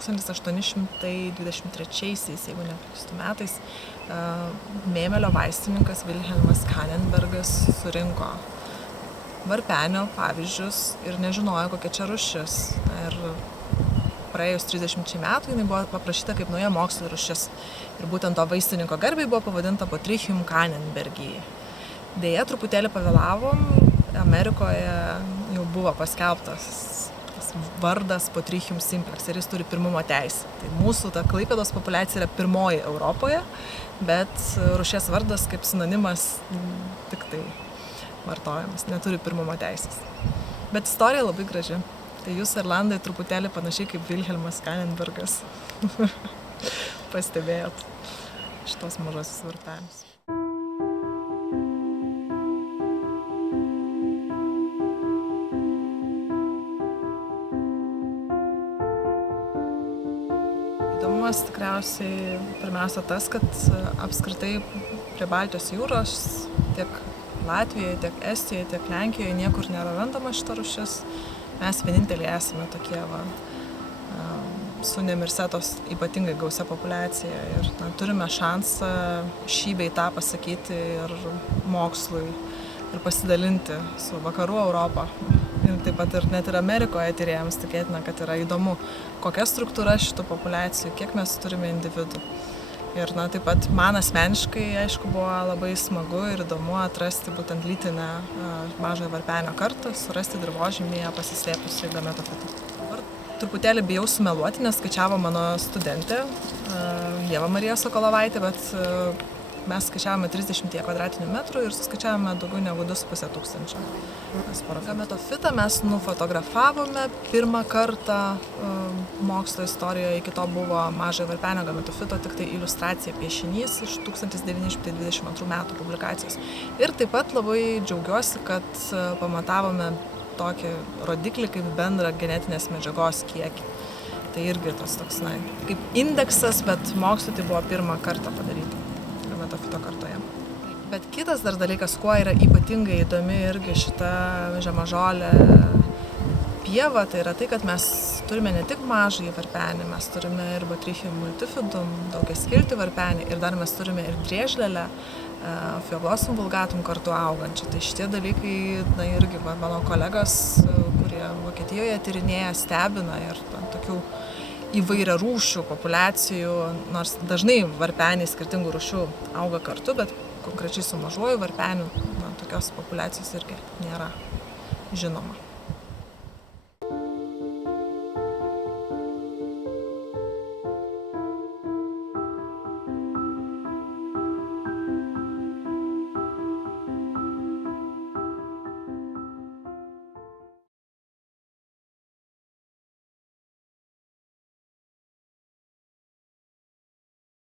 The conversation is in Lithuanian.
1823, jeigu neklystu metais, Mėmelio vaistininkas Vilhelmas Kannenbergas surinko varpenio pavyzdžius ir nežinojo, kokia čia rūšis. Ir praėjus 30 metų jinai buvo paprašyta kaip nauja mokslo rūšis. Ir būtent to vaistininko garbei buvo pavadinta Botrychium Kannenbergii. Deja, truputėlį pavėlavom, Amerikoje jau buvo paskelbtas vardas Botrychium simplex ir jis turi pirmumo teisę. Tai mūsų ta Klaipėdos populiacija yra pirmoji Europoje, bet rūšies vardas kaip sinonimas tik tai vartojamas, neturi pirmumo teisės. Bet istorija labai graži. Tai jūs, irlandai, truputėlį panašiai kaip Vilhelmas Kannenbergas pastebėjot šitos mažosius varpenius. Įdomumas tikriausiai pirmiausia tas, kad apskritai prie Baltijos jūros tiek Latvijoje, tiek Estijoje, tiek Lenkijoje niekur nėra randama šita rūšis. Mes vieninteliai esame tokie su Nemirsetos ypatingai gausia populiacija ir turime šansą šį bei tą pasakyti ir mokslui ir pasidalinti su vakarų Europą. Ir taip pat ir net ir Amerikoje tyrėjams tikėtina, kad yra įdomu, kokia struktūra šitų populiacijų, kiek mes turime individų. Ir taip pat man asmeniškai, aišku, buvo labai smagu ir įdomu atrasti būtent lytinę mažojo varpenio kartą, surasti dirvožemyje pasislėpusį gametofitą. Truputėlį bijau sumeluoti, nes skaičiavo mano studentė Ieva Marija Sokolovaitė, bet mes skaičiavome 30 kvadratinių metrų ir suskaičiavome daugiau negu 2500. Gametofitą mes nufotografavome pirmą kartą mokslo istorijoje, iki to buvo mažojo varpenio gametofito, tik tai iliustracija piešinys iš 1922 metų publikacijos. Ir taip pat labai džiaugiuosi, kad pamatavome tokį rodiklį kaip bendrą genetinės medžiagos kiekį. Tai irgi tas toks, kaip indeksas, bet mokslui tai buvo pirmą kartą padaryti gametofito kartoje. Bet kitas dar dalykas, kuo yra ypatingai įdomi irgi šita žemažolė pieva, tai yra tai, kad mes turime ne tik mažąjį varpenį, mes turime ir Botrychium multifidum, daugiaskiltį varpenį ir dar mes turime ir driežlelę, Phaeoglossum vulgatum kartu augančią. Tai šitie dalykai irgi mano kolegos, kurie Vokietijoje tyrinėja, stebina ir tokių įvairia rūšių populiacijų, nors dažnai varpeniai skirtingų rūšių auga kartu, bet konkrečiai su mažuoju varpeniu tokios populiacijos irgi nėra žinoma.